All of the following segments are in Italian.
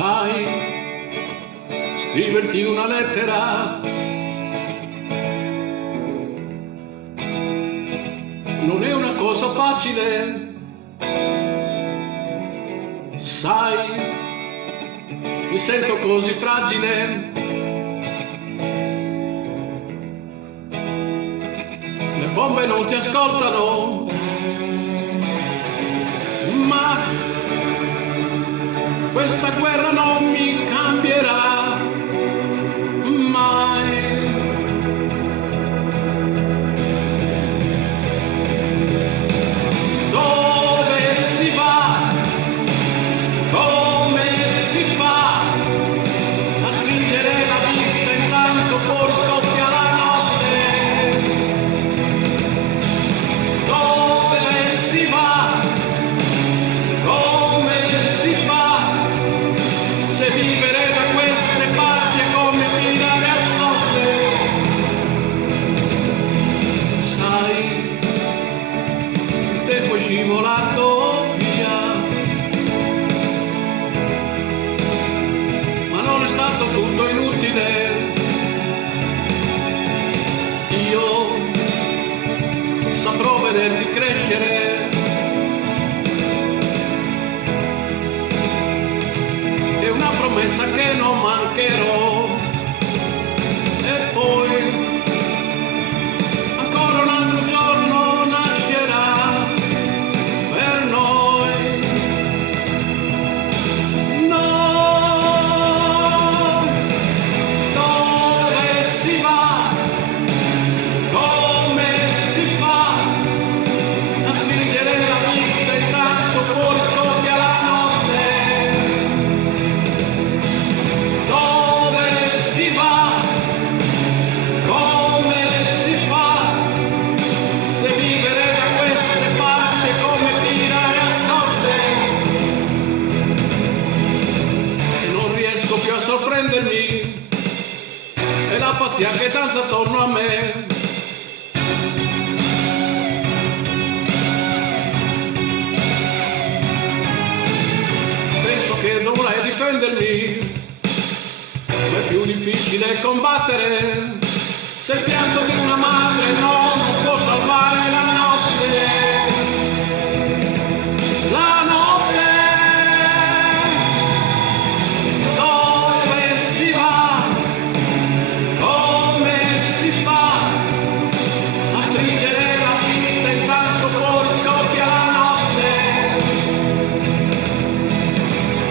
Sai, scriverti una lettera non è una cosa facile. Sai, mi sento così fragile. Le bombe non ti ascoltano, ma questa guerra non mi cambierà mai. Dove si va? Come si fa a stringere la vita intanto fuori scoppia la notte? Dove si va? Come si fa se vivere da queste parti è come tirare a sorte? Sai, il tempo è scivolato via, ma non è stato tutto inutile. Io saprò vederti crescere, è una promessa che non mancherò. E poi ancora un altro giorno nascerà per noi. Noi, dove si va? Come si fa a stringere la vita intanto fuori scoppia la notte? Dove si va? Come si fa se vivere da queste parti è come tirare a sorte? E non riesco più a sorprendermi, è la pazzia che danza attorno a me. Penso che dovrai difendermi, ma è più difficile combattere se il pianto di una madre non può salvare la notte. La notte, dove si va? Come si fa a stringere la vita intanto fuori scoppia la notte?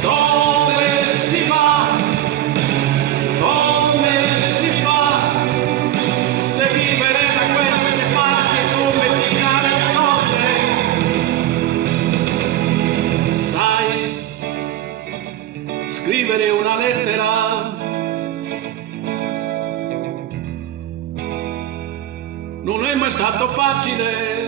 Dove si va? Come si fa se vivere da queste parti è come tirare a sorte? Sai, scrivere una lettera non è mai stato facile.